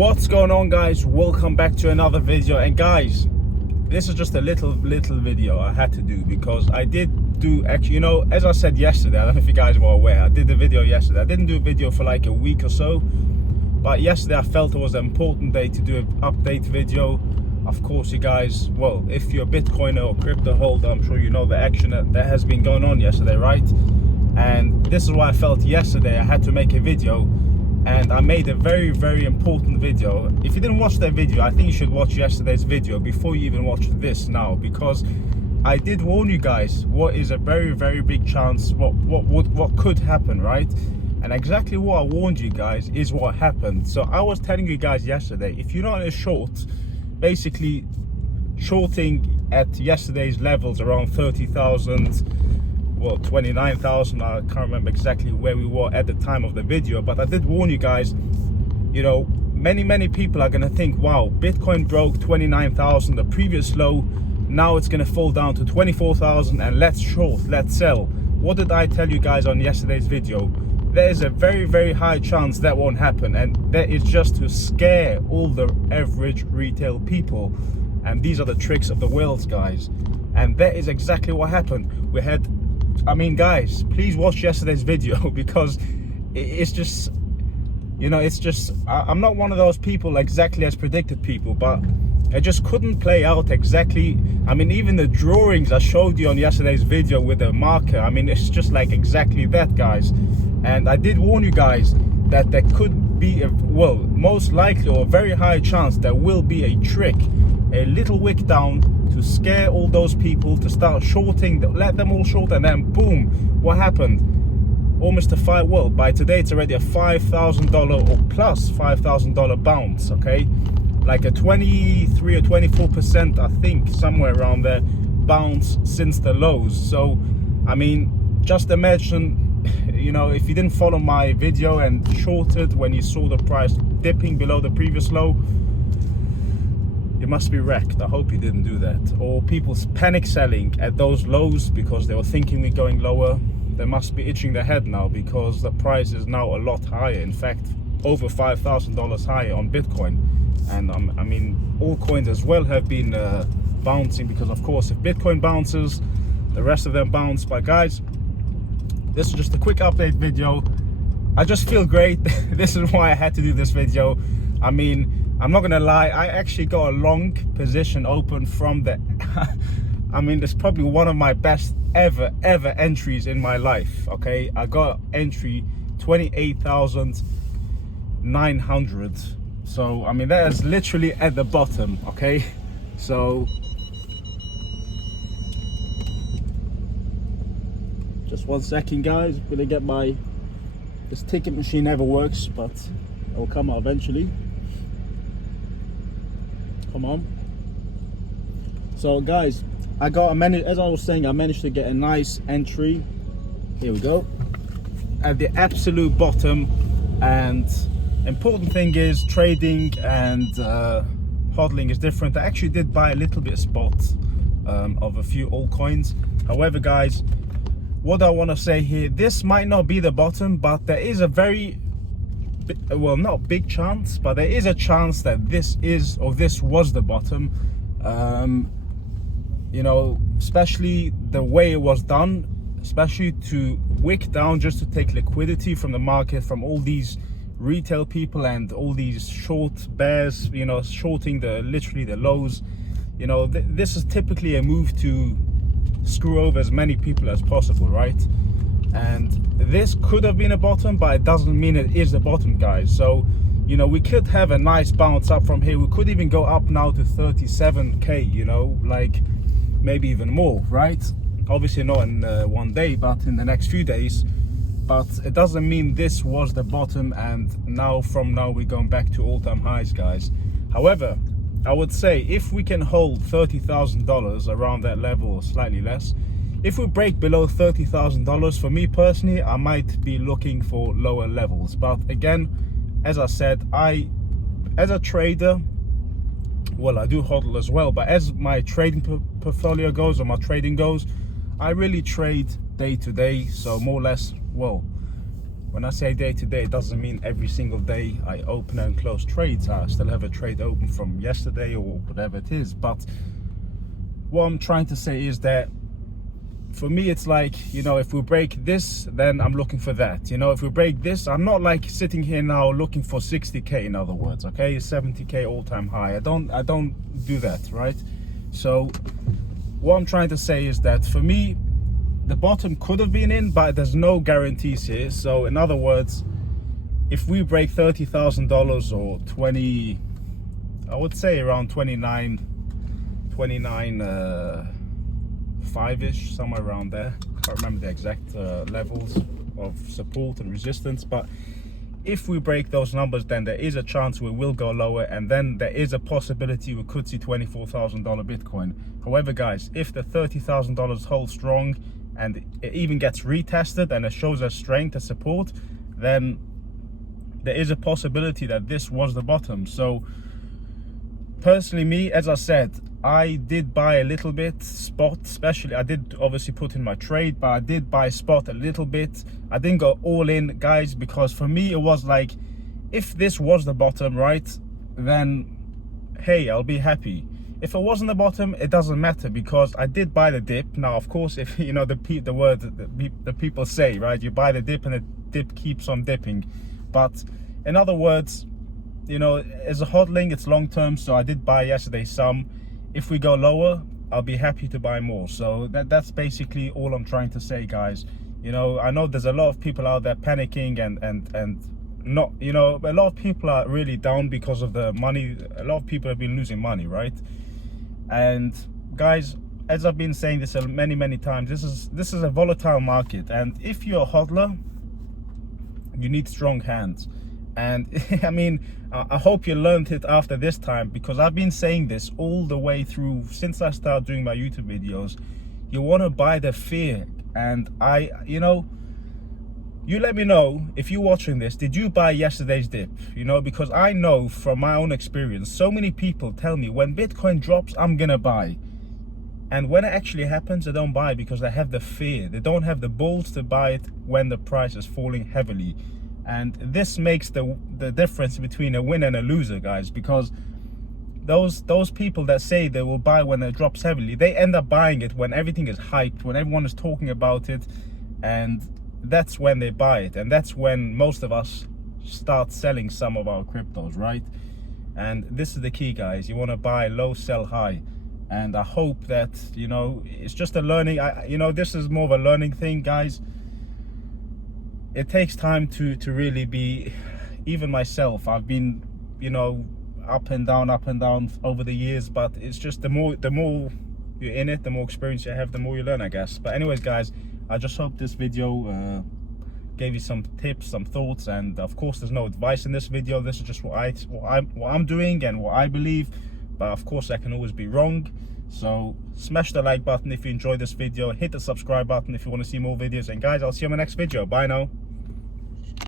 What's going on, guys? Welcome back to another video. And guys, this is just a little video I had to do because I did do, actually, you know, as I said yesterday, I don't know if you guys were aware, I did the video yesterday. I didn't do a video for like a week or so, but yesterday I felt it was an important day to do an update video. Of course, you guys, well, if you're a Bitcoiner or crypto holder, I'm sure you know the action that has been going on yesterday, right? And this is why I felt yesterday I had to make a video. And I made a very important video. If you didn't watch that video, I think you should watch yesterday's video before you even watch this now, because I did warn you guys what is a very big chance, what could happen, right? And exactly what I warned you guys is what happened. So I was telling you guys yesterday, if you're not in a short, basically shorting at yesterday's levels around 30,000, well, 29,000, I can't remember exactly where we were at the time of the video, but I did warn you guys, you know, many people are gonna think, wow, Bitcoin broke 29,000, the previous low, now it's gonna fall down to 24,000, and let's short, let's sell. What did I tell you guys on yesterday's video? There is a very high chance that won't happen, and that is just to scare all the average retail people. And these are the tricks of the whales, guys. And that is exactly what happened. We had, I mean, guys, please watch yesterday's video, because it's just, you know, it's just, I'm not one of those people exactly as predicted people, but it just couldn't play out exactly. I mean, even the drawings I showed you on yesterday's video with the marker, I mean, it's just like exactly that, guys. And I did warn you guys that there could be, well, most likely or a very high chance there will be a trick, a little wick down, to scare all those people to start shorting, let them all short, and then boom, what happened? Almost a well, by today it's already a $5,000 or plus $5,000 bounce, okay? Like a 23 or 24%, I think, somewhere around there, bounce since the lows. So, I mean, just imagine, you know, if you didn't follow my video and shorted when you saw the price dipping below the previous low, you must be wrecked. I hope you didn't do that. Or people panic selling at those lows because they were thinking we're going lower. They must be itching their head now, because the price is now a lot higher. In fact, over $5,000 higher on Bitcoin. And I mean, all coins as well have been bouncing, because of course if Bitcoin bounces, the rest of them bounce. But guys, this is just a quick update video. I just feel great. This is why I had to do this video. I mean, I'm not gonna lie, I actually got a long position open from the I mean, it's probably one of my best ever entries in my life, okay? I got entry 28,900. So I mean, that is literally at the bottom, okay? So just 1 second, guys. I'm gonna get this ticket machine never works, but it will come out eventually. Come on. So guys, as I was saying, I managed to get a nice entry. Here we go, at the absolute bottom. And important thing is, trading and hodling is different. I actually did buy a little bit of spot of a few altcoins. However, guys, what I want to say here, this might not be the bottom, but there is a very, well, not big chance, but there is a chance that this was the bottom. You know, especially the way it was done, especially to wick down just to take liquidity from the market, from all these retail people and all these short bears, you know, shorting literally the lows. You know, this is typically a move to screw over as many people as possible, right? And this could have been a bottom, but it doesn't mean it is the bottom, guys. So, you know, we could have a nice bounce up from here. We could even go up now to 37k, you know, like maybe even more, right? Obviously not in one day, but in the next few days. But it doesn't mean this was the bottom, and from now we're going back to all-time highs, guys. However, I would say if we can hold $30,000 around that level or slightly less, if we break below $30,000, for me personally, I might be looking for lower levels. But again, as I said, as a trader, well, I do hodl as well, but as my trading portfolio goes, or my trading goes, I really trade day to day. So more or less, well, When I say day to day, it doesn't mean every single day I open and close trades. I still have a trade open from yesterday or whatever it is. But what I'm trying to say is that for me, it's like, you know, if we break this, then I'm looking for that. You know, if we break this, I'm not like sitting here now looking for 60K, in other words, okay? 70K all-time high. I don't do that, right? So what I'm trying to say is that for me, the bottom could have been in, but there's no guarantees here. So in other words, if we break $30,000 or 20, I would say around 29 5-ish, somewhere around there. I can't remember the exact levels of support and resistance, but if we break those numbers, then there is a chance we will go lower, and then there is a possibility we could see $24,000 Bitcoin. However, guys, if the $30,000 holds strong and it even gets retested and it shows a strength, a support, then there is a possibility that this was the bottom. So personally, me, as I said, I did buy a little bit spot, especially I did obviously put in my trade, but I did buy spot a little bit. I didn't go all in, guys, because for me it was like, if this was the bottom, right, then hey, I'll be happy. If it wasn't the bottom, it doesn't matter, because I did buy the dip. Now, of course, if you know the people say, right, you buy the dip and the dip keeps on dipping. But in other words, you know, as a hodling, it's long term. So I did buy yesterday some. If we go lower, I'll be happy to buy more. So that's basically all I'm trying to say, guys. You know, I know there's a lot of people out there panicking and not, you know, a lot of people are really down because of the money. A lot of people have been losing money, right? And guys, as I've been saying this many times, this is a volatile market, and if you're a hodler, you need strong hands. And I mean, I hope you learned it after this time, because I've been saying this all the way through since I started doing my YouTube videos. You want to buy the fear. And you know, you let me know if you're watching this, did you buy yesterday's dip? You know, because I know from my own experience, so many people tell me when Bitcoin drops, I'm gonna buy. And when it actually happens, they don't buy because they have the fear. They don't have the balls to buy it when the price is falling heavily. And this makes the difference between a winner and a loser, guys, because those people that say they will buy when it drops heavily, they end up buying it when everything is hyped, when everyone is talking about it, and that's when they buy it. And that's when most of us start selling some of our cryptos, right? And this is the key, guys. You want to buy low, sell high. And I hope that, you know, it's just a learning. You know, this is more of a learning thing, guys. It takes time to really be, even myself, I've been, you know, up and down over the years, but it's just the more you're in it, the more experience you have, the more you learn, I guess. But anyways, guys, I just hope this video gave you some tips, some thoughts, and of course there's no advice in this video. This is just what I'm doing and what I believe, but of course I can always be wrong. So smash the like button if you enjoyed this video, hit the subscribe button if you want to see more videos, and guys, I'll see you in my next video. Bye now.